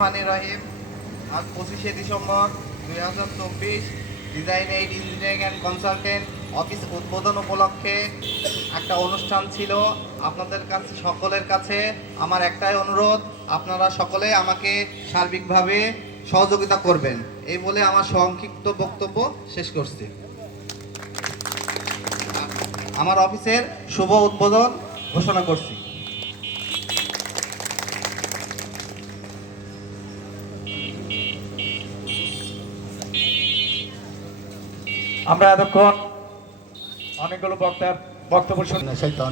রহমানির রহিম, আজ পঁচিশে ডিসেম্বর দুই হাজার চব্বিশ, design aid engineering and consultant, office উদ্বোধন উপলক্ষে একটা অনুষ্ঠান ছিল আপনাদের কাছে, সকলের কাছে। আমার একটাই অনুরোধ, আপনারা সকলে আমাকে সার্বিকভাবে সহযোগিতা করবেন। এই বলে আমার সংক্ষিপ্ত বক্তব্য শেষ করছি। আমার অফিসের শুভ উদ্বোধন ঘোষণা করছি। আমরা এতক্ষণ অনেকগুলো বক্তার বক্তব্য শুনে সেই তো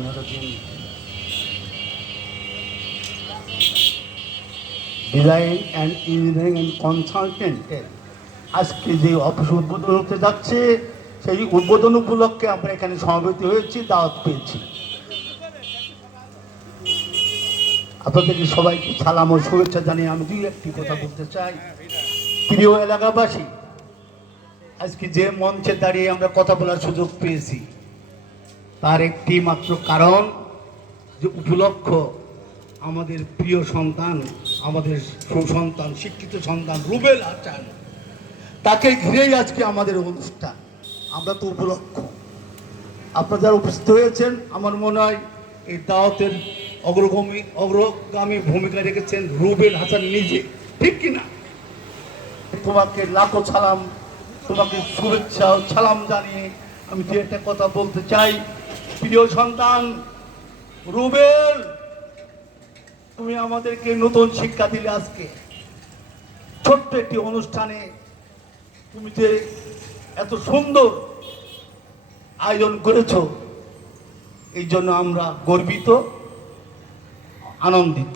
ডিজাইন অ্যান্ড ইঞ্জিনিয়ারিং অ্যান্ড কনসালটেন্টের আজকে যে অফিস উদ্বোধন হতে যাচ্ছে, সেই উদ্বোধন উপলক্ষে আমরা এখানে সমাবেত হয়েছি, দাওয়াত পেয়েছি। আপনাদেরকে সবাইকে সালাম ও শুভেচ্ছা জানিয়ে আমি দুই একটি কথা বলতে চাই। প্রিয় এলাকাবাসী আজকে যে মঞ্চে দাঁড়িয়ে আমরা কথা বলার সুযোগ পেয়েছি, তার একটি মাত্র কারণ যে উপলক্ষ আমাদের প্রিয় সন্তান, আমাদের সুসন্তান, শিক্ষিত সন্তান রুবেল হাসান তাকে ঘিরেই আজকে আমাদের অনুষ্ঠান। আমরা তো উপলক্ষ। আপনারা যারা উপস্থিত হয়েছেন, আমার মনে হয় এই দাওয়াতের অগ্রগামী অগ্রগামী ভূমিকা রেখেছেন রুবেল হাসান নিজে। ঠিক কিনা? তোমাকে লাখো সালাম তোমাকে শুভেচ্ছা ও সালাম জানিয়ে আমি যে একটা কথা বলতে চাই। প্রিয় সন্তান, রুবেল, তুমি আমাদেরকে নতুন শিক্ষা দিলে আজকে। ছোট্ট একটি অনুষ্ঠানে তুমি যে এত সুন্দর আয়োজন করেছ, এই জন্য আমরা গর্বিত, আনন্দিত।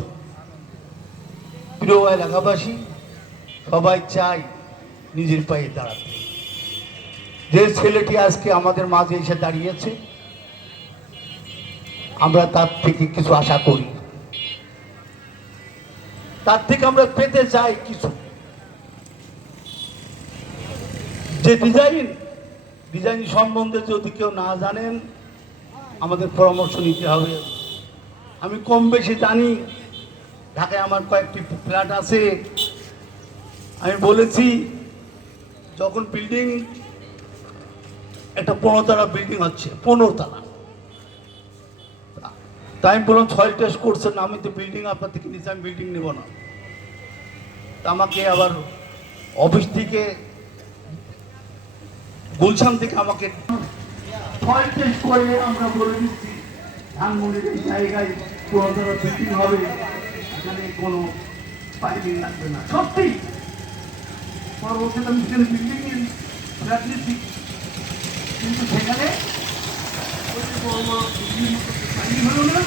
প্রিয় এলাকাবাসী, সবাই চাই নিজের পায়ে দাঁড়াতে। যে ছেলেটি আজকে আমাদের মাঝে এসে দাঁড়িয়েছে, আমরা তার থেকে কিছু আশা করি। তার থেকে আমরা পেতে চাই কিছু। যে ডিজাইন ডিজাইন সম্বন্ধে যদি কেউ না জানেন, আমাদের পরামর্শ নিতে হবে। আমি কম বেশি জানি, ঢাকায় আমার কয়েকটি ফ্ল্যাট আছে। আমি বলেছি যখন বিল্ডিং একটা পনেরো তালা বিল্ডিং হচ্ছে পনেরো তালা তাই আমি বললাম ছয় টেস্ট করছেন আমি তো বিল্ডিং আপনার থেকে নিচ্ছি আমি বিল্ডিং নেব না। আমাকে আবার অফিস থেকে, গুলশান থেকে আমাকে ছয় টেস্ট করে আমরা বলে দিচ্ছি, ধানমন্ডির এই জায়গায় পনেরো তালা বিল্ডিং হবে, এখানে কোনো পাইলিং লাগবে না। সত্যি? পরবর্তীতে আমি সেখানে বিল্ডিং কিন্তু সেখানে বড় বড় বিল্ডিং হলো না